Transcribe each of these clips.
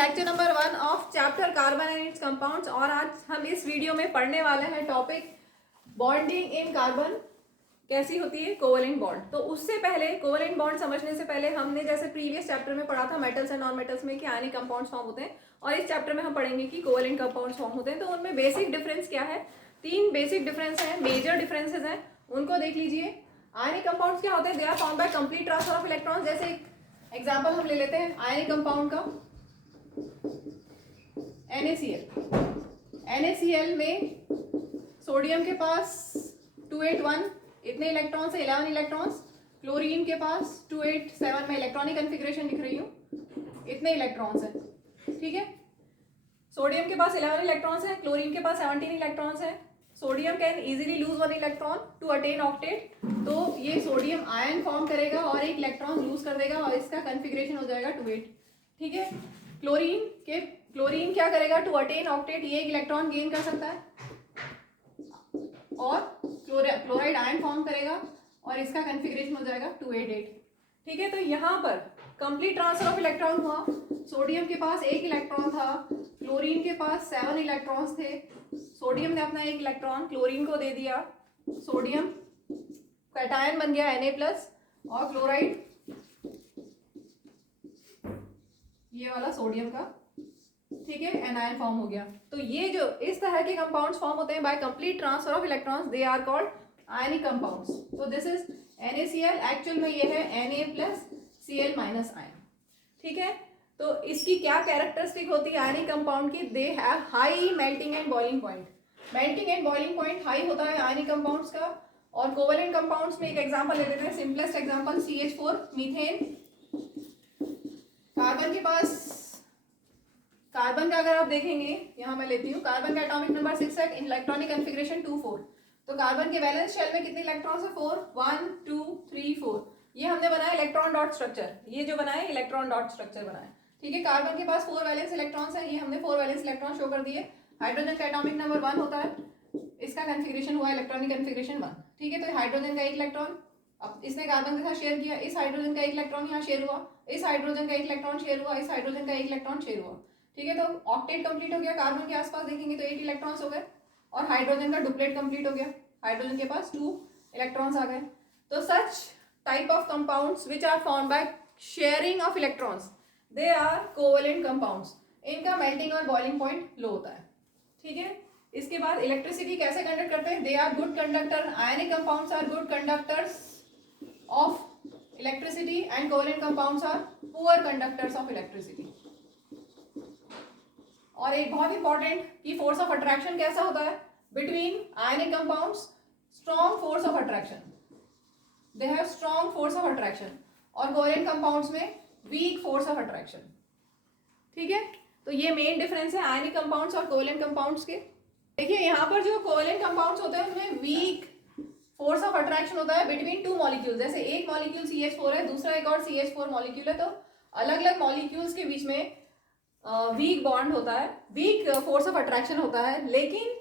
Lecture number 1 of chapter carbon and it's compounds. और आज हम इस वीडियो में पढ़ने वाले हैं टॉपिक बॉन्डिंग इन कार्बन, कैसी होती है कोवेलेंट बॉन्ड। तो उससे पहले कोवेलेंट बॉन्ड समझने से पहले हमने जैसे प्रीवियस चैप्टर में पढ़ा था मेटल्स एंड नॉन मेटल्स में कि आयनिक कंपाउंड्स फॉर्म होते हैं, और इस चैप्टर में हम पढ़ेंगे कि कोवेलेंट कंपाउंड्स फॉर्म होते हैं। तो उनमें बेसिक डिफरेंस क्या है, 3 बेसिक डिफरेंस हैं, मेजर डिफरेंसेस हैं, उनको देख लीजिए। आयनिक कंपाउंड्स क्या होते हैं, they are formed by complete transfer of electrons. जैसे एक एग्जांपल हम ले लेते हैं आयनिक कंपाउंड का, NaCl में सोडियम के पास 281 इतने इलेक्ट्रॉन्स है, 11 इलेक्ट्रॉन्स। क्लोरीन के पास 287, में इलेक्ट्रॉनिक कन्फिग्रेशन लिख रही हूँ, इतने इलेक्ट्रॉन्स हैं। ठीक है, सोडियम के पास 11 इलेक्ट्रॉन्स हैं, क्लोरीन के पास 17 इलेक्ट्रॉन्स हैं। Sodium can easily lose 1 electron to attain octet, तो ये सोडियम आयन फॉर्म करेगा और एक इलेक्ट्रॉन लूज कर देगा और इसका कन्फिग्रेशन हो जाएगा 28। ठीक है, क्लोरीन क्या करेगा, टू अटेन ऑक्टेट ये एक इलेक्ट्रॉन गेन कर सकता है और क्लोराइड आयन फॉर्म करेगा और इसका कन्फिग्रेशन हो जाएगा 288। ठीक है, तो यहाँ पर कंप्लीट ट्रांसफर ऑफ इलेक्ट्रॉन हुआ। सोडियम के पास 1 इलेक्ट्रॉन था, क्लोरीन के पास 7 इलेक्ट्रॉन्स थे। सोडियम ने अपना 1 इलेक्ट्रॉन क्लोरीन को दे दिया, सोडियम कैटायन बन गया Na+, और क्लोराइड ये वाला सोडियम का, ठीक है, एनायन फॉर्म हो गया। तो ये जो इस तरह के कंपाउंड्स फॉर्म होते हैं by complete transfer of electrons, they are called ionic compounds. तो दिस इज NaCl, एक्चुअल में ये है Na+Cl- आयन। ठीक है, तो इसकी क्या कैरेक्टरिस्टिक होती है आयनिक कंपाउंड की, they have high melting and boiling point. Melting and boiling point high होता है आयनिक कंपाउंड्स का। और कोवेलेंट कंपाउंड्स में एक एग्जांपल ले लेते हैं, simplest example CH4 methane. Carbon के पास, कार्बन का अगर आप देखेंगे, यहाँ मैं लेती हूँ, कार्बन का एटॉमिक नंबर 6 है, इलेक्ट्रॉनिक कन्फिग्रेशन 2,4। तो कार्बन के वैलेंस शेल में कितने इलेक्ट्रॉन्स है, 4, 1 2 3 4। ये हमने बनाया इलेक्ट्रॉन डॉट स्ट्रक्चर, ये जो बनाया इलेक्ट्रॉन डॉट स्ट्रक्चर बनाया। ठीक है, कार्बन के पास 4 वैलेंस इलेक्ट्रॉन्स है, ये हमने 4 वैलेंस इलेक्ट्रॉन शो कर दिए। हाइड्रोजन का एटॉमिक नंबर 1 होता है, इसका कन्फिग्रेशन हुआ इलेक्ट्रॉनिक कन्फिग्रेशन 1। ठीक है, तो हाइड्रोजन का 1 इलेक्ट्रॉन, अब इसने कार्बन के साथ शेयर किया, इस हाइड्रोजन का 1 इलेक्ट्रॉन यहाँ शेयर हुआ, इस हाइड्रोजन का 1 इलेक्ट्रॉन शेयर हुआ, इस हाइड्रोजन का 1 इलेक्ट्रॉन शेयर हुआ। ठीक है, तो ऑक्टेट कंप्लीट हो गया। कार्बन के आसपास देखेंगे तो 8 इलेक्ट्रॉन्स हो गए, और हाइड्रोजन का डुप्लेट कंप्लीट हो गया, हाइड्रोजन के पास 2 इलेक्ट्रॉन्स आ गए। तो such type of compounds which are formed by sharing of electrons, they are covalent compounds. इनका मेल्टिंग और बॉइलिंग पॉइंट लो होता है। ठीक है, इसके बाद इलेक्ट्रिसिटी कैसे कंडक्ट करते हैं, they are good conductor. Ionic compounds are good conductors of electricity and covalent compounds are poor conductors of electricity. और एक बहुत इंपॉर्टेंट कि फोर्स ऑफ अट्रैक्शन कैसा होता है between ionic compounds, strong force of attraction, they have strong force of attraction, और covalent compounds में weak force of attraction. ठीक है, तो ये मेन डिफरेंस है आयनिक कंपाउंड्स और कोवेलेंट कंपाउंड्स के। देखिए यहाँ पर जो कोवेलेंट कंपाउंड्स होते हैं उनमें वीक फोर्स ऑफ अट्रैक्शन होता है बिटवीन 2 मॉलिक्यूल। जैसे एक मॉलिक्यूल CH4 है, दूसरा एक और CH4 मॉलिक्यूल है, तो अलग अलग मॉलिक्यूल्स के बीच में वीक बॉन्ड होता है, वीक फोर्स ऑफ अट्रैक्शन होता है। लेकिन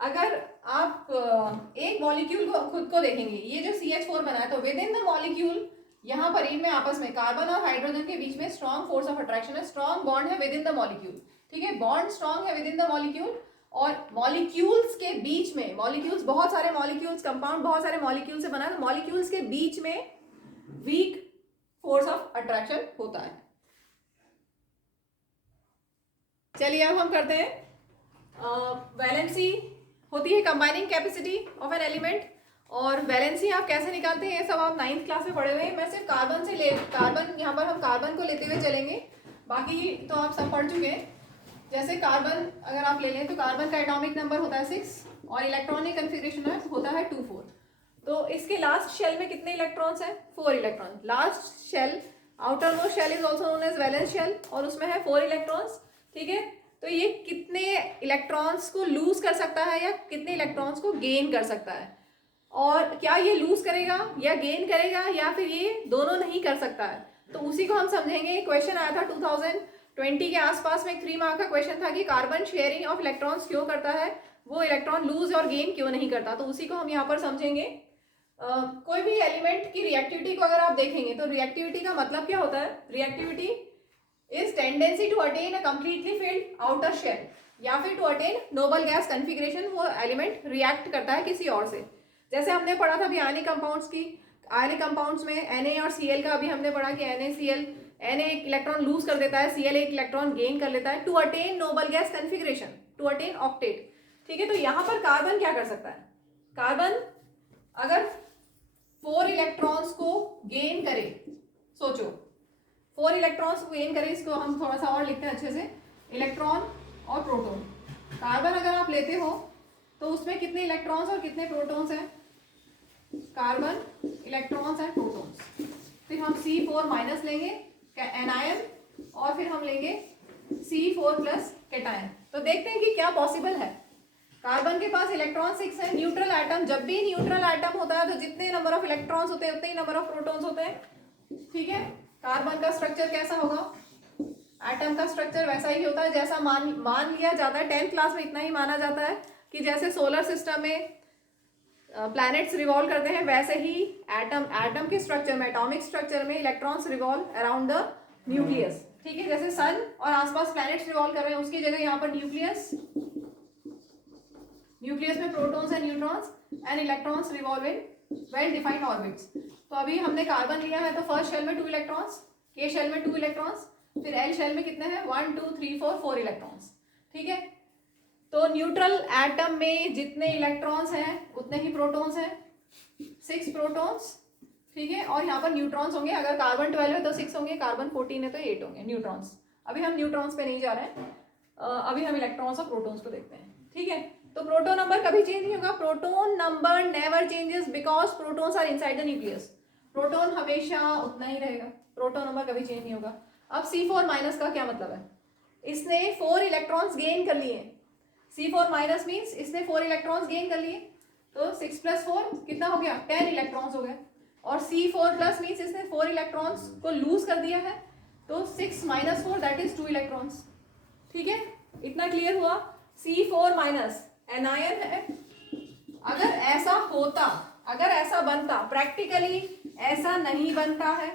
अगर आप एक मॉलिक्यूल को खुद को देखेंगे, ये जो CH4 बना है, तो विद इन द मॉलिक्यूल यहाँ पर इनमें आपस में कार्बन और हाइड्रोजन के बीच में स्ट्रॉन्ग फोर्स ऑफ अट्रैक्शन है, स्ट्रॉन्ग बॉन्ड है विद इन द मॉलिक्यूल। ठीक है, बॉन्ड स्ट्रॉन्ग है विद इन द मॉलिक्यूल। और मॉलिक्यूल्स के बीच में, मॉलिक्यूल्स बहुत सारे मॉलिक्यूल्स, कंपाउंड बहुत सारे मॉलिक्यूल से बना है, तो मॉलिक्यूल्स के बीच में वीक फोर्स ऑफ अट्रैक्शन होता है। चलिए अब हम करते हैं वैलेंसी होती है combining capacity of an element. और वैलेंसी आप कैसे निकालते हैं ये सब आप 9th क्लास में पढ़े हुए हैं। मैं सिर्फ कार्बन से कार्बन, यहाँ पर हम कार्बन को लेते हुए चलेंगे, बाकी तो आप सब पढ़ चुके हैं। जैसे कार्बन अगर आप ले लें तो कार्बन का एटॉमिक नंबर होता है 6 और इलेक्ट्रॉनिक कन्फिग्रेशन होता है 2,4। तो इसके लास्ट शेल में कितने इलेक्ट्रॉन्स हैं, 4 electron. Last shell, outer most shell is also known as valence shell, और उसमें है 4 इलेक्ट्रॉन्स। ठीक है, तो ये कितने इलेक्ट्रॉन्स को लूज कर सकता है या कितने इलेक्ट्रॉन्स को गेन कर सकता है, और क्या ये लूज करेगा या गेन करेगा या फिर ये दोनों नहीं कर सकता है, तो उसी को हम समझेंगे। क्वेश्चन आया था 2020 के आसपास में, एक 3 मार्क का क्वेश्चन था कि कार्बन शेयरिंग ऑफ इलेक्ट्रॉन्स क्यों करता है, वो इलेक्ट्रॉन लूज और गेन क्यों नहीं करता, तो उसी को हम यहाँ पर समझेंगे। कोई भी एलिमेंट की रिएक्टिविटी को अगर आप देखेंगे तो रिएक्टिविटी का मतलब क्या होता है, reactivity is tendency to attain a completely filled outer shell, या फिर to attain noble gas configuration, वो एलिमेंट रिएक्ट करता है किसी और से। जैसे हमने पढ़ा था अभी आयनिक कंपाउंड्स की, आयनिक कंपाउंड्स में Na और Cl का अभी हमने पढ़ा कि NaCl, Na एक इलेक्ट्रॉन लूज कर देता है, Cl एक इलेक्ट्रॉन गेन कर लेता है to attain noble gas configuration, to attain octet. ठीक है, तो यहाँ पर कार्बन क्या कर सकता है? कार्बन अगर 4 इलेक्ट्रॉन्स को गेन करे, सोचो 4 इलेक्ट्रॉन्स को गेन करे, इसको हम थोड़ा सा और लिखते हैं अच्छे से, इलेक्ट्रॉन और प्रोटॉन। कार्बन अगर आप लेते हो तो उसमें कितने इलेक्ट्रॉन्स और कितने प्रोटॉन्स हैं? Carbon electrons and protons. फिर हम C4 माइनस लेंगे एनायन, और फिर हम लेंगे C4 प्लस कैटायन। तो देखते हैं कि क्या पॉसिबल है। कार्बन के पास इलेक्ट्रॉन 6 है, न्यूट्रल एटम, जब भी न्यूट्रल एटम होता है तो जितने नंबर ऑफ इलेक्ट्रॉन्स होते हैं उतने ही नंबर ऑफ प्रोटॉन्स होते हैं। ठीक है, कार्बन का स्ट्रक्चर कैसा होगा? एटम का स्ट्रक्चर वैसा ही होता है जैसा मान लिया जाता है, 10th क्लास में इतना ही माना जाता है कि जैसे सोलर सिस्टम में प्लैनेट्स रिवॉल्व करते हैं, वैसे ही एटम के स्ट्रक्चर में, एटॉमिक स्ट्रक्चर में electrons revolve around the nucleus. ठीक है, जैसे सन और आसपास प्लैनेट्स रिवॉल्व कर रहे हैं, उसकी जगह यहाँ पर न्यूक्लियस में protons and neutrons and electrons revolve in well defined orbits. तो अभी हमने कार्बन लिया है, तो फर्स्ट शेल में 2 इलेक्ट्रॉन्स, के शेल में 2 इलेक्ट्रॉन्स, फिर एल शेल में कितने हैं? 1 2 3 4 इलेक्ट्रॉन्स। ठीक है, तो न्यूट्रल एटम में जितने इलेक्ट्रॉन्स हैं उतने ही प्रोटॉन्स हैं, 6 प्रोटॉन्स। ठीक है, और यहाँ पर न्यूट्रॉन्स होंगे, अगर कार्बन 12 है तो 6 होंगे, कार्बन 14 है तो 8 होंगे न्यूट्रॉन्स। अभी हम न्यूट्रॉन्स पे नहीं जा रहे हैं, अभी हम इलेक्ट्रॉन्स और प्रोटॉन्स को देखते हैं। ठीक है, तो प्रोटॉन नंबर कभी चेंज नहीं होगा, proton number never changes because protons are inside the nucleus. Proton हमेशा उतना ही रहेगा, प्रोटॉन नंबर कभी चेंज नहीं होगा। अब C4 माइनस का क्या मतलब है? इसने 4 इलेक्ट्रॉन्स गेन कर लिए। C4 माइनस मीन्स इसने 4 इलेक्ट्रॉन्स गेन कर लिए, तो 6 प्लस 4 कितना हो गया? 10 इलेक्ट्रॉन्स हो गए। और C4 प्लस मीन्स इसने 4 इलेक्ट्रॉन्स को लूज कर दिया है, तो 6 माइनस 4 दैट इज 2 इलेक्ट्रॉन्स। ठीक है, इतना क्लियर हुआ। C4 माइनस एनायन है। अगर ऐसा होता, अगर ऐसा बनता, प्रैक्टिकली ऐसा नहीं बनता है,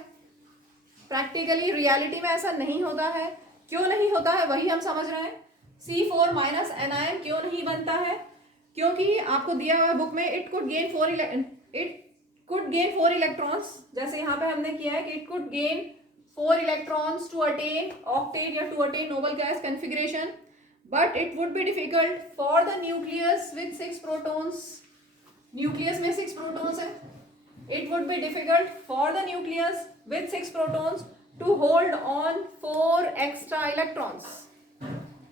प्रैक्टिकली रियलिटी में ऐसा नहीं होता है। क्यों नहीं होता है वही हम समझ रहे हैं। C4 माइनस एनायन क्यों नहीं बनता है? क्योंकि आपको दिया हुआ है बुक में, इट कुड गेन 4 इलेक्ट्रॉन्स, जैसे यहाँ पे हमने किया है कि it could gain 4 electrons to attain octet या to attain noble gas configuration, but it would be difficult for the nucleus with 6 protons, nucleus में 6 protons है, it would be difficult for the nucleus with 6 protons to hold on 4 extra electrons.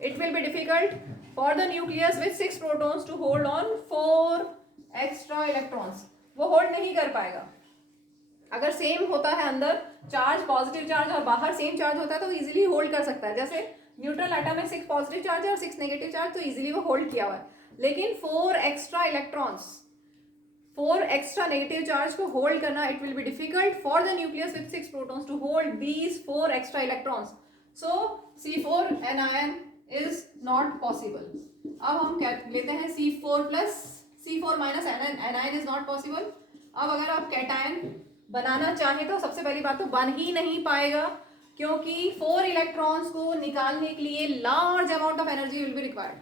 It will be difficult for the nucleus with 6 protons to hold on 4 extra electrons. वो hold नहीं कर पाएगा। अगर same होता है अंदर charge, positive charge, और बाहर सेम चार्ज होता है तो इजीली होल्ड कर सकता है। जैसे न्यूट्रल एटम में 6 पॉजिटिव चार्ज है और 6 नेगेटिव चार्ज, तो इजीली वो होल्ड किया हुआ है। लेकिन 4 extra electrons, 4 extra negative charge को होल्ड करना, it will be difficult for the nucleus with 6 protons to hold these 4 extra electrons. So C4 anion is not possible. अब हम लेते हैं C4 minus anion is not possible. अब अगर आप cation बनाना चाहें तो सबसे पहली बात तो बन ही नहीं पाएगा, क्योंकि 4 इलेक्ट्रॉन्स को निकालने के लिए large amount of energy will be required.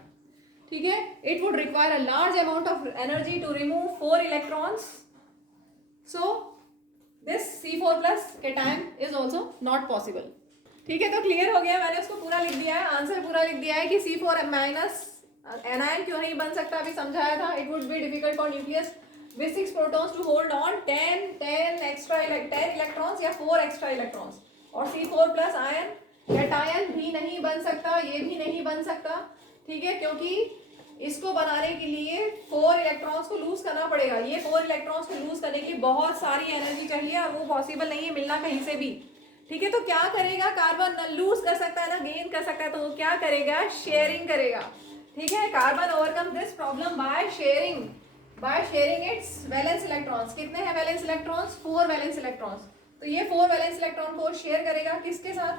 ठीक है, it would require a large amount of energy to remove 4 electrons. So this C4 plus cation is also not possible. ठीक है, तो क्लियर हो गया, मैंने उसको पूरा लिख दिया है, आंसर पूरा लिख दिया है कि C4 माइनस एनायन क्यों नहीं बन सकता, अभी समझाया था। It would be difficult for nucleus with 6 protons to hold on 10 electrons या 4 एक्स्ट्रा इलेक्ट्रॉन्स। और C4 प्लस आयन कैटायन भी नहीं बन सकता, ये भी नहीं बन सकता। ठीक है, क्योंकि इसको बनाने के लिए 4 इलेक्ट्रॉन्स को लूज करना पड़ेगा। ये 4 इलेक्ट्रॉन्स को लूज करने की बहुत सारी एनर्जी चाहिए और वो पॉसिबल नहीं है मिलना कहीं से भी। ठीक है, तो क्या करेगा कार्बन? न लूज कर सकता है ना गेन कर सकता है, तो वो क्या करेगा? शेयरिंग करेगा। ठीक है, carbon overcome this problem by sharing it's valence electrons. कितने हैं वैलेंस इलेक्ट्रॉन्स? 4 valence electrons. तो ये 4 वैलेंस इलेक्ट्रॉन को शेयर करेगा किसके साथ?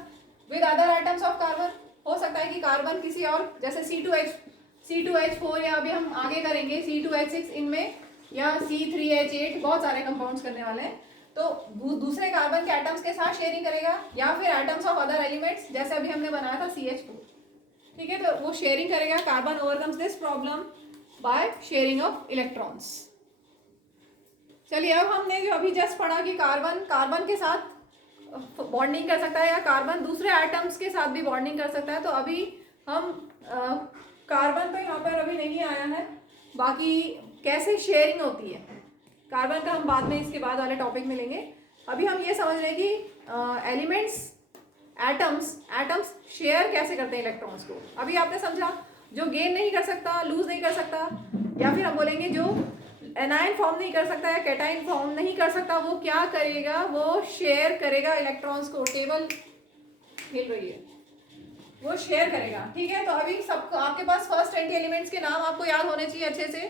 With other items of carbon. हो सकता है कि कार्बन किसी और, जैसे C2H4, या अभी हम आगे करेंगे C2H6 इनमें, या C3H8, बहुत सारे कंपाउंड्स करने वाले हैं। तो दूसरे कार्बन के एटम्स के साथ शेयरिंग करेगा या फिर एटम्स ऑफ अदर एलिमेंट्स, जैसे अभी हमने बनाया था CH2, ठीक है, तो वो शेयरिंग करेगा। Carbon overcomes this problem bye sharing of electrons. चलिए, अब हमने जो अभी जस्ट पढ़ा कि कार्बन के साथ बॉन्डिंग कर सकता है या कार्बन दूसरे एटम्स के साथ भी बॉन्डिंग कर सकता है, तो अभी हम कार्बन तो यहाँ पर अभी नहीं आया है, बाकी कैसे शेयरिंग होती है कार्बन का हम बाद में इसके बाद वाले टॉपिक में लेंगे। अभी हम ये समझ रहे हैं कि एलिमेंट्स एटम्स शेयर कैसे करते हैं इलेक्ट्रॉन्स को। अभी आपने समझा, जो गेन नहीं कर सकता, लूज नहीं कर सकता, या फिर हम बोलेंगे जो एनायन फॉर्म नहीं कर सकता या कैटायन फॉर्म नहीं कर सकता, वो क्या करेगा, वो शेयर करेगा इलेक्ट्रॉन्स को। टेबल हिल रही है, वो शेयर करेगा, ठीक है। तो अभी सबको आपके पास फर्स्ट 20 एलिमेंट्स के नाम आपको याद होने चाहिए अच्छे से,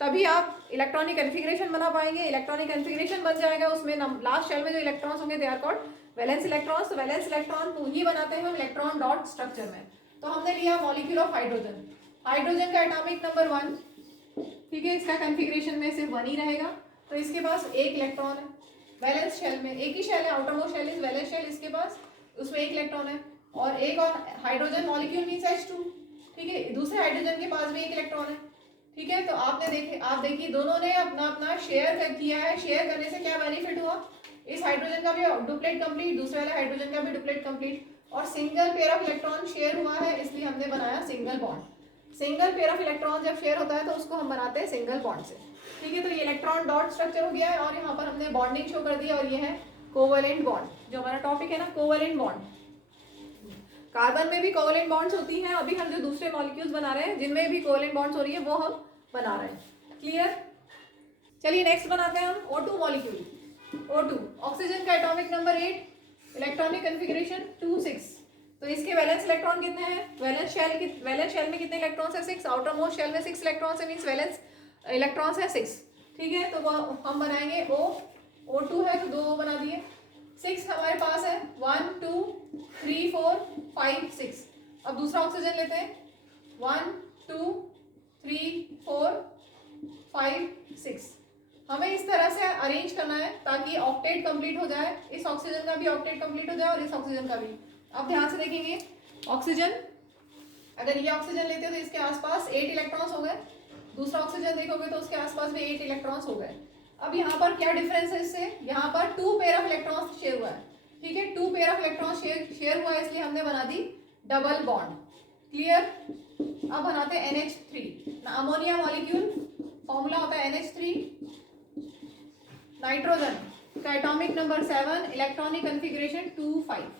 तभी आप इलेक्ट्रॉनिक कॉन्फ़िगरेशन बना पाएंगे। इलेक्ट्रॉनिक कॉन्फ़िगरेशन बन जाएगा, उसमें लास्ट शेल में जो इलेक्ट्रॉन्स होंगे they are called valence electrons. तो वैलेंस इलेक्ट्रॉन ही बनाते हैं हम इलेक्ट्रॉन डॉट स्ट्रक्चर में। तो हमने लिया मॉलिक्यूल ऑफ हाइड्रोजन, हाइड्रोजन का एटॉमिक नंबर 1, ठीक है, इसका कॉन्फ़िगरेशन में सिर्फ 1 ही रहेगा। तो इसके पास एक इलेक्ट्रॉन है वैलेंस शेल में, एक ही शेल है, outer most shell is valence shell, इसके पास उसमें एक इलेक्ट्रॉन है। और एक और हाइड्रोजन मॉलिक्यूल मींस H2, ठीक है, दूसरे हाइड्रोजन के पास भी एक इलेक्ट्रॉन है, ठीक है। तो आप देखिए दोनों ने अपना अपना शेयर किया है। शेयर करने से क्या बेनिफिट हुआ, इस हाइड्रोजन का भी डुप्लेट कंप्लीट, दूसरे वाले हाइड्रोजन का भी डुप्लेट कंप्लीट, और single pair of electron share हुआ है, इसलिए हमने बनाया single bond. Single pair of electron जब शेयर होता है तो उसको हम बनाते हैं सिंगल बॉन्ड से, ठीक है। तो ये इलेक्ट्रॉन डॉट स्ट्रक्चर हो गया है, और यहाँ पर हमने बॉन्डिंग शो कर दी, और ये है कोवेलेंट बॉन्ड, जो हमारा टॉपिक है ना, कोवेलेंट बॉन्ड। कार्बन में भी कोवेलेंट बॉन्ड्स होती हैं, अभी हम जो दूसरे मॉलिक्यूल्स बना रहे हैं जिनमें भी कोवेलेंट बॉन्ड्स हो रही है वो हम बना रहे हैं। क्लियर? चलिए नेक्स्ट बनाते हैं हम O2 मॉलिक्यूल। O2 ऑक्सीजन का एटॉमिक नंबर 8, इलेक्ट्रॉनिक कॉन्फ़िगरेशन 2 6। तो इसके वैलेंस इलेक्ट्रॉन कितने हैं, वैलेंस शेल में कितने इलेक्ट्रॉन्स है 6, आउटर मोस्ट शेल में 6 इलेक्ट्रॉन्स है, मींस वैलेंस इलेक्ट्रॉन्स है 6, ठीक है। तो हम बनाएंगे O2 है तो 2 बना दिए, 6 हमारे पास है, 1 2 3 4 5 6। अब दूसरा ऑक्सीजन लेते हैं, 1 2 3 4 5 6। हमें इस तरह से अरेंज करना है ताकि ऑक्टेट कंप्लीट हो जाए, इस ऑक्सीजन का भी ऑक्टेट कंप्लीट हो जाए और इस ऑक्सीजन का भी। अब ध्यान से देखेंगे, ऑक्सीजन, अगर ये ऑक्सीजन लेते हैं तो इसके आसपास 8 इलेक्ट्रॉन्स हो गए, दूसरा ऑक्सीजन देखोगे तो उसके आसपास भी 8 इलेक्ट्रॉन्स हो गए। अब यहाँ पर क्या डिफरेंस है इससे, यहाँ पर 2 पेयर ऑफ इलेक्ट्रॉन्स शेयर हुआ है, ठीक है, 2 पेयर ऑफ इलेक्ट्रॉन्स शेयर हुआ है, इसलिए हमने बना दी डबल बॉन्ड। क्लियर? अब बनाते हैं NH3, अमोनिया मॉलिक्यूल, फॉर्मूला होता है NH3। नाइट्रोजन का atomic number 7, electronic configuration 2 5।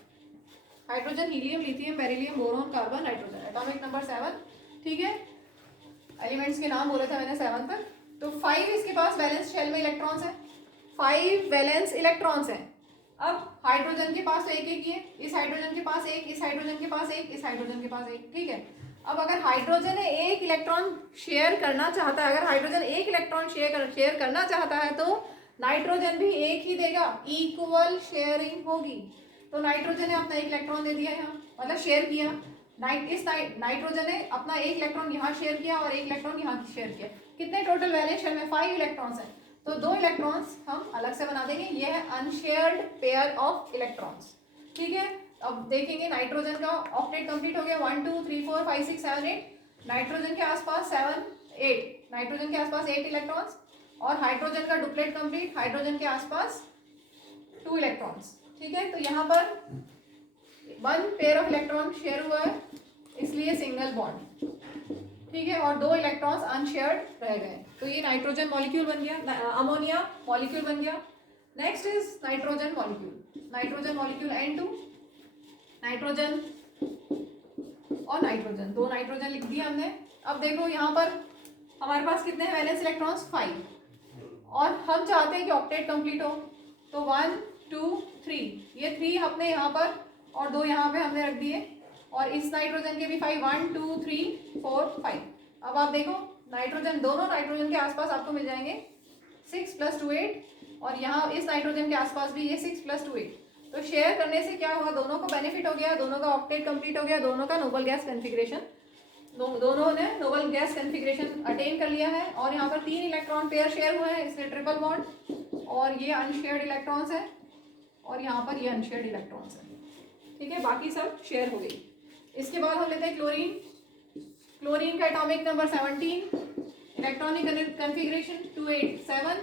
Hydrogen, helium, lithium, beryllium, boron, carbon, nitrogen, atomic number 7, ठीक है। एलिमेंट्स के नाम बोले थे मैंने 7 तक। तो 5 इसके पास वैलेंस शेल में इलेक्ट्रॉन्स है, 5 वैलेंस इलेक्ट्रॉन्स हैं। अब हाइड्रोजन के पास तो एक ही है, इस हाइड्रोजन के पास एक, इस हाइड्रोजन के पास एक, इस हाइड्रोजन के पास एक, ठीक है। अब अगर हाइड्रोजन एक इलेक्ट्रॉन शेयर करना चाहता है, अगर हाइड्रोजन एक इलेक्ट्रॉन शेयर करना चाहता है तो नाइट्रोजन भी एक ही देगा, इक्वल शेयरिंग होगी। तो नाइट्रोजन ने अपना एक इलेक्ट्रॉन दे दिया यहाँ, मतलब शेयर किया। नाइट्रोजन ने अपना एक इलेक्ट्रॉन यहाँ शेयर किया और एक इलेक्ट्रॉन यहाँ शेयर किया। कितने टोटल वैलेंस शेल में 5 इलेक्ट्रॉन्स हैं, तो 2 इलेक्ट्रॉन्स हम अलग से बना देंगे, ये है अनशेयर्ड पेयर ऑफ इलेक्ट्रॉन्स, ठीक है। अब देखेंगे नाइट्रोजन का ऑक्टेट कंप्लीट हो गया, 1 2 3 4 5 6 7 8। नाइट्रोजन के आसपास 7 8, नाइट्रोजन के आसपास 8 इलेक्ट्रॉन्स, और हाइड्रोजन का डुप्लेट कंप्लीट, हाइड्रोजन के आसपास 2 इलेक्ट्रॉन्स, ठीक है। तो यहाँ पर 1 पेयर ऑफ इलेक्ट्रॉन शेयर हुआ है, इसलिए सिंगल बॉन्ड, ठीक है, और 2 इलेक्ट्रॉन्स अनशेयर्ड रह गए। तो ये नाइट्रोजन मॉलिक्यूल बन गया, अमोनिया मॉलिक्यूल बन गया। Next is nitrogen molecule, nitrogen molecule N2, nitrogen और नाइट्रोजन, 2 नाइट्रोजन लिख दिया हमने। अब देखो यहाँ पर हमारे पास कितने हैं वैलेंस इलेक्ट्रॉन्स, 5, और हम चाहते हैं कि ऑक्टेट कंप्लीट हो, तो 1 2 3, ये 3 अपने यहाँ पर और 2 यहाँ पे हमने रख दिए, और इस नाइट्रोजन के भी 5, 1 2 3 4 5। अब आप देखो नाइट्रोजन, दोनों नाइट्रोजन के आसपास आपको मिल जाएंगे 6 + 2 8, और यहाँ इस नाइट्रोजन के आसपास भी ये 6 + 2 8। तो शेयर करने से क्या हुआ, दोनों को बेनिफिट हो गया, दोनों का ऑक्टेट कंप्लीट हो गया, दोनों का नोबल गैस कॉन्फ़िगरेशन दोनों ने नोबल गैस कॉन्फ़िगरेशन अटेन कर लिया है और यहाँ पर 3 इलेक्ट्रॉन पेयर शेयर हुए हैं, इसलिए ट्रिपल बॉन्ड, और ये अनशेयर्ड इलेक्ट्रॉन्स है और यहाँ पर ये अनशेयर्ड इलेक्ट्रॉन्स है। ठीक है, बाकी सब शेयर हो गई। इसके बाद हम लेते हैं क्लोरीन। क्लोरीन का atomic number 17, electronic configuration 287।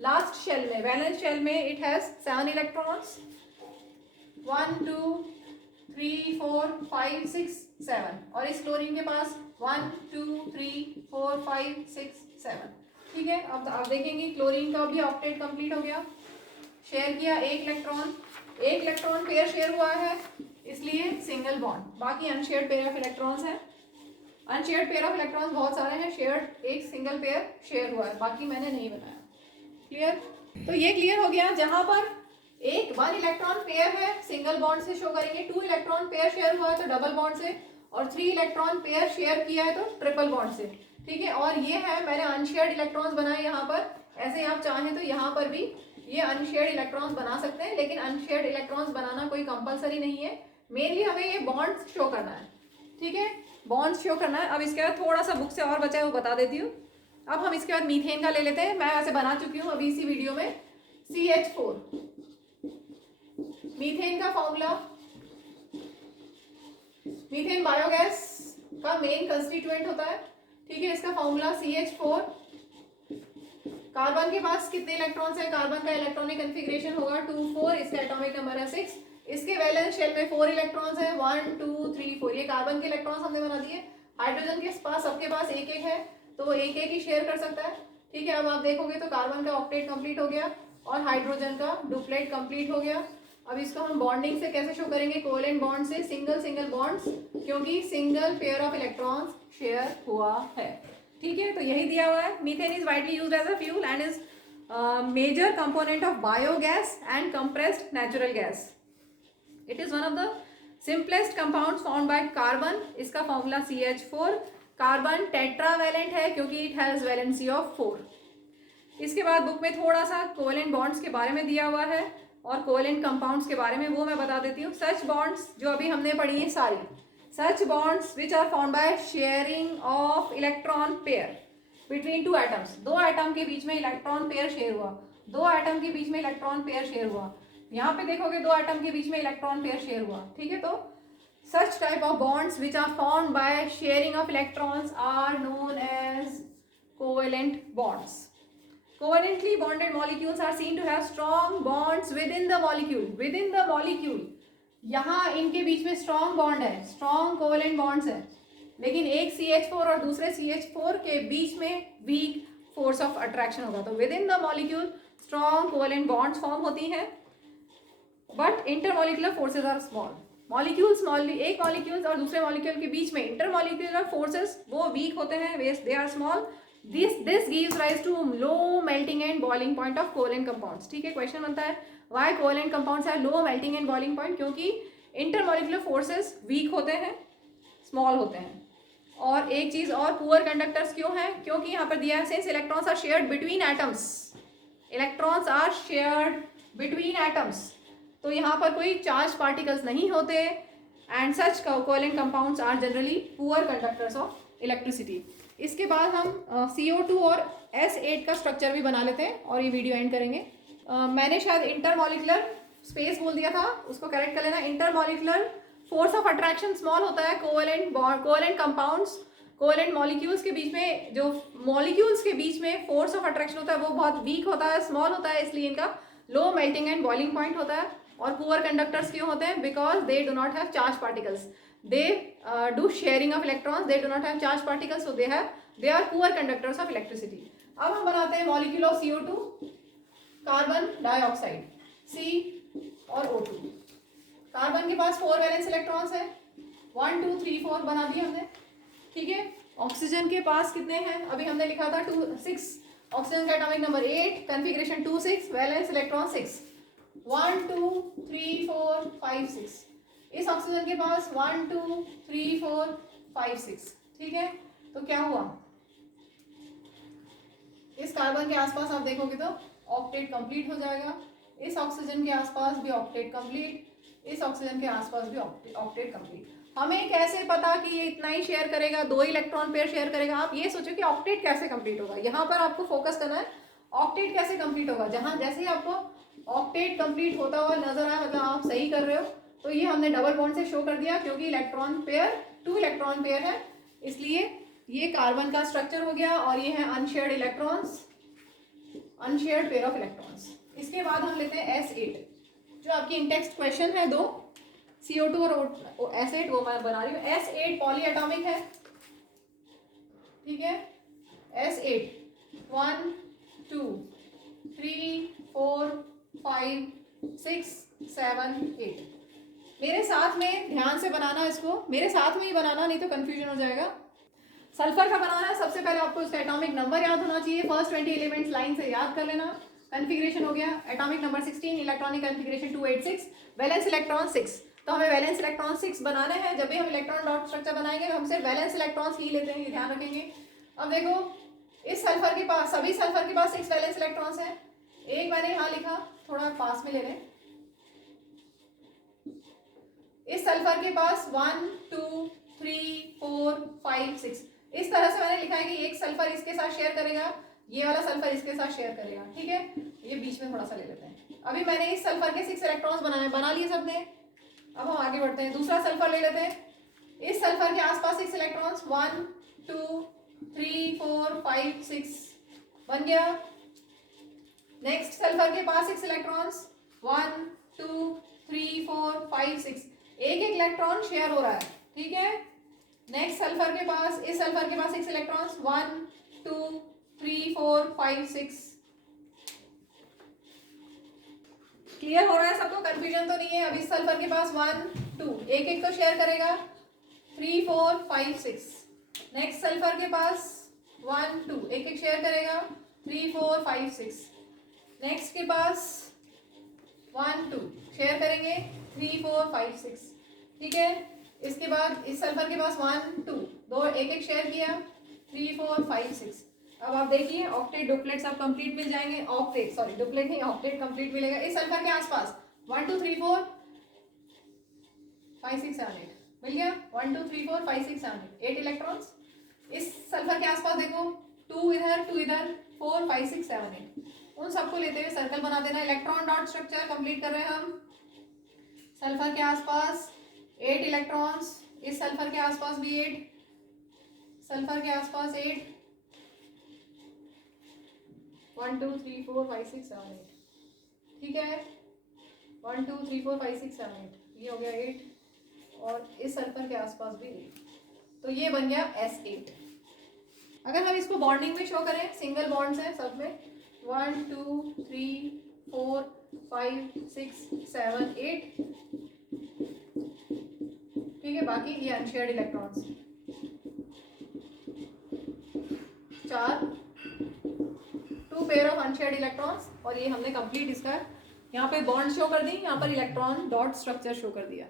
Last shell में, वैलेंस शेल में इट हैज 7 इलेक्ट्रॉन्स, 1 2 3 4 5 6 7, और इस क्लोरीन के पास 1 2 3 4 5 6 7। ठीक है, अब आप देखेंगे क्लोरीन का भी ऑक्टेट कंप्लीट हो गया, शेयर किया एक इलेक्ट्रॉन पेयर शेयर हुआ है, इसलिए सिंगल बॉन्ड। बाकी अनशेयर्ड पेयर ऑफ इलेक्ट्रॉन्स है, अनशेयर्ड पेयर ऑफ इलेक्ट्रॉन्स बहुत सारे हैं, शेयर्ड एक सिंगल पेयर शेयर हुआ है, बाकी मैंने नहीं बनाया। क्लियर? तो ये क्लियर हो गया। जहां पर 1 इलेक्ट्रॉन पेयर है सिंगल बॉन्ड से शो करेंगे, 2 इलेक्ट्रॉन पेयर शेयर हुआ है तो डबल बॉन्ड से, और 3 इलेक्ट्रॉन पेयर शेयर किया है तो ट्रिपल बॉन्ड से। ठीक है, और ये है मैंने अनशेयर्ड इलेक्ट्रॉन्स बनाए यहाँ पर, ऐसे आप चाहें तो यहाँ पर भी ये अनशेयर्ड इलेक्ट्रॉन्स बना सकते हैं, लेकिन अनशेयर्ड इलेक्ट्रॉन्स बनाना कोई कंपलसरी नहीं है, मेनली हमें ये बॉन्ड्स शो करना है। ठीक है, बॉन्ड्स शो करना है। अब इसके बाद थोड़ा सा बुक से और बचा है वो बता देती हूँ। अब हम इसके बाद मीथेन का ले लेते हैं, मैं वैसे बना चुकी हूँ अभी इसी वीडियो में, CH4। मीथेन का फॉर्मूला, मीथेन बायोगैस का मेन कंस्टिट्यूएंट होता है। ठीक है, इसका फॉर्मूला CH4। कार्बन के पास कितने इलेक्ट्रॉन्स है, कार्बन का इलेक्ट्रॉनिक कॉन्फ़िगरेशन होगा 2 4, इसका एटॉमिक नंबर है 6, इसके वैलेंस शेल में 4 इलेक्ट्रॉन्स है 1 2 3 4, ये कार्बन के इलेक्ट्रॉन्स हमने बना दिए। हाइड्रोजन के पास सबके पास एक है, तो एक ही शेयर कर सकता है। ठीक है, अब आप देखोगे तो कार्बन का ऑक्टेट कंप्लीट हो गया और हाइड्रोजन का डुप्लेट कंप्लीट हो गया। अब इसको हम बॉन्डिंग से कैसे शो करेंगे, कोवेलेंट बॉन्ड से, सिंगल बॉन्ड्स, क्योंकि single pair of electrons share हुआ है। ठीक है, तो यही दिया हुआ है। Methane is widely used as a fuel and is major component of biogas and compressed natural gas. It is one of the simplest compounds formed by carbon. इसका फॉर्मूला CH4। कार्बन टेट्रावैलेंट है क्योंकि it has valency of 4। इसके बाद book में थोड़ा सा covalent bonds के बारे में दिया हुआ है और कोवेलेंट कंपाउंड्स के बारे में, वो मैं बता देती हूँ। सच बॉन्ड्स जो अभी हमने पढ़ी है सारी, such bonds which are formed by sharing of electron pair between 2 atoms. 2 atom के बीच में इलेक्ट्रॉन पेयर शेयर हुआ, 2 एटम के बीच में इलेक्ट्रॉन पेयर शेयर हुआ। यहाँ पे देखोगे 2 एटम के बीच में इलेक्ट्रॉन पेयर शेयर हुआ। ठीक है, तो such type of bonds which are formed by sharing of electrons are known as covalent bonds. Covalently bonded molecules are seen to have strong bonds within the molecule. Within the molecule, यहाँ इनके बीच में strong bond है, strong covalent bonds है, लेकिन एक CH4 और दूसरे CH4 के बीच में weak force of attraction होगा। तो within the molecule strong covalent bonds form होती हैं, but intermolecular forces are small. Molecules एक मॉलिक्यूल्स और दूसरे मॉलिक्यूल के बीच में इंटरमॉलिक्यूलर फोर्सेस वो वीक होते हैं, they are small. This gives rise to low melting and boiling point of covalent compounds. ठीक है, क्वेश्चन बनता है why covalent compounds have low melting and boiling point, क्योंकि इंटरमॉलिक्यूलर फोर्सेस वीक होते हैं, स्मॉल होते हैं। और एक चीज और, पुअर कंडक्टर्स क्यों हैं, क्योंकि यहाँ पर दिया है since electrons are shared between atoms, electrons are shared between atoms, तो यहाँ पर कोई चार्ज पार्टिकल्स नहीं होते, and such covalent compounds are generally poor conductors of electricity. इसके बाद हम CO2 और S8 का स्ट्रक्चर भी बना लेते हैं और ये वीडियो एंड करेंगे। मैंने शायद इंटरमॉलिक्यूलर स्पेस बोल दिया था, उसको करेक्ट कर लेना। Intermolecular force of attraction small होता है, कोवेलेंट कंपाउंड्स, कोवेलेंट मॉलिक्यूल्स के बीच में, जो मॉलिक्यूल्स के बीच में फोर्स ऑफ अट्रैक्शन होता है वो बहुत वीक होता है, स्मॉल होता है, इसलिए इनका low melting and boiling point होता है। और पुअर कंडक्टर्स क्यों होते हैं, because they do not have charge particles, they do sharing of electrons, they do not have charge particles, so they are poor conductors of electricity. अब हम बनाते हैं molecule of CO2, carbon dioxide, C और O2। Carbon के पास 4 valence electrons है, 1 2 3 4 बना दिए हमने। ठीक है, ऑक्सीजन के पास कितने हैं, अभी हमने लिखा था 6, ऑक्सीजन का atomic number 8, configuration 2 6, valence electron 6, 1 2 3 4 5 6। इस ऑक्सीजन के पास 1 2 3 4 5 6। ठीक है, तो क्या हुआ, इस कार्बन के आसपास आप देखोगे तो ऑक्टेट कंप्लीट हो जाएगा, इस ऑक्सीजन के आसपास भी ऑक्टेट कंप्लीट, इस ऑक्सीजन के आसपास भी ऑक्टेट कंप्लीट। हमें कैसे पता कि ये इतना ही शेयर करेगा, 2 इलेक्ट्रॉन पेयर शेयर करेगा? आप ये सोचो कि ऑक्टेट कैसे कंप्लीट होगा, यहाँ पर आपको फोकस करना है ऑक्टेट कैसे कंप्लीट होगा। जहाँ जैसे ही आपको ऑक्टेट कंप्लीट होता हुआ नजर आया, मतलब आप सही कर रहे हो, तो ये हमने डबल बॉन्ड से शो कर दिया, क्योंकि इलेक्ट्रॉन पेयर 2 इलेक्ट्रॉन पेयर है, इसलिए ये कार्बन का स्ट्रक्चर हो गया। और ये है unshared electrons, unshared pair of electrons. इसके बाद हम लेते हैं S8, जो आपकी इंटेक्स्ट क्वेश्चन है 2, CO2 और S8 वो मैं बना रही हूँ। S8 पॉली एटॉमिक है, ठीक है। S8 1 2 3 4 5 6 7 8। मेरे साथ में ध्यान से बनाना, इसको मेरे साथ में ही बनाना, नहीं तो कंफ्यूजन हो जाएगा। सल्फर का बनाना है, सबसे पहले आपको इसका एटॉमिक नंबर याद होना चाहिए। फर्स्ट 20 एलिमेंट्स लाइन से याद कर लेना। कन्फिग्रेशन हो गया, atomic number 16, electronic configuration 286, valence electron 6। तो हमें वैलेंस इलेक्ट्रॉन 6 बनाने हैं। जब भी हम इलेक्ट्रॉन डॉट स्ट्रक्चर बनाएंगे हम सिर्फ वैलेंस इलेक्ट्रॉन्स ही लेते हैं, ये ध्यान रखेंगे। अब देखो, इस सल्फर के पास, सभी सल्फर के पास 6 वैलेंस इलेक्ट्रॉन्स हैं। एक मैंने यहाँ लिखा, थोड़ा पास में ले लें। इस सल्फर के पास 1 2 3 4 5 6, इस तरह से मैंने लिखा है कि एक सल्फर इसके साथ शेयर करेगा, ये वाला सल्फर इसके साथ शेयर करेगा, ठीक है। ये बीच में थोड़ा सा ले लेते हैं। अभी मैंने इस सल्फर के 6 इलेक्ट्रॉन्स बना लिए सबने। अब हम आगे बढ़ते हैं, दूसरा सल्फर ले लेते हैं। इस सल्फर के आसपास 6 इलेक्ट्रॉन्स, 1 2 3 4 5 6 बन गया। नेक्स्ट सल्फर के पास 6 इलेक्ट्रॉन्स, 1 2 3 4 5 6, एक एक इलेक्ट्रॉन शेयर हो रहा है, ठीक है। नेक्स्ट सल्फर के पास, इस सल्फर के पास 6 इलेक्ट्रॉन्स, 1 2 3 4 5 6। क्लियर हो रहा है सबको? कंफ्यूजन तो नहीं है? अब इस सल्फर के पास 1 2, एक एक तो शेयर करेगा, 3 4 5 6। नेक्स्ट सल्फर के पास 1 2, एक एक शेयर करेगा, 3 4 5 6। नेक्स्ट के पास 1 2 शेयर करेंगे, 3 4 5 6, ठीक है। इसके बाद इस सल्फर के पास 1 2, दो एक एक शेयर किया, 3 4 5 6। अब आप देखिए ऑक्टेट डुप्लेट्स आप कंप्लीट मिल जाएंगे, ऑक्टेट सॉरी डुप्लेट नहीं, ऑक्टेट कंप्लीट मिलेगा। इस सल्फर के आसपास 1 2 3 4 5 6 7 8 मिल गया, 1 2 3 4 5 6 7 8 इलेक्ट्रॉन्स। इस सल्फर के आसपास देखो 2 इधर 2 इधर, 4 5 6 7 8, उन सबको लेते हुए सर्कल बना देना। इलेक्ट्रॉन डॉट स्ट्रक्चर कंप्लीट कर रहे हैं हम। सल्फर के आसपास 8 इलेक्ट्रॉन्स, इस सल्फर के आसपास भी 8, सल्फर के आसपास 8, 1 2 3 4 5 6 7 8, ठीक है। 1 2 3 4 5 6 7 8, ये हो गया 8, और इस सल्फर के आसपास भी 8। तो ये बन गया S8। अगर हम इसको बॉन्डिंग में शो करें, सिंगल बॉन्ड्स हैं सब में, 1 2 3 4 5 6 7 8, ठीक है। बाकी ये unshared electrons 4, 2 pair of unshared electrons. और ये हमने कंप्लीट इसका यहाँ पे बॉन्ड शो कर दी, यहाँ पर इलेक्ट्रॉन डॉट स्ट्रक्चर शो कर दिया।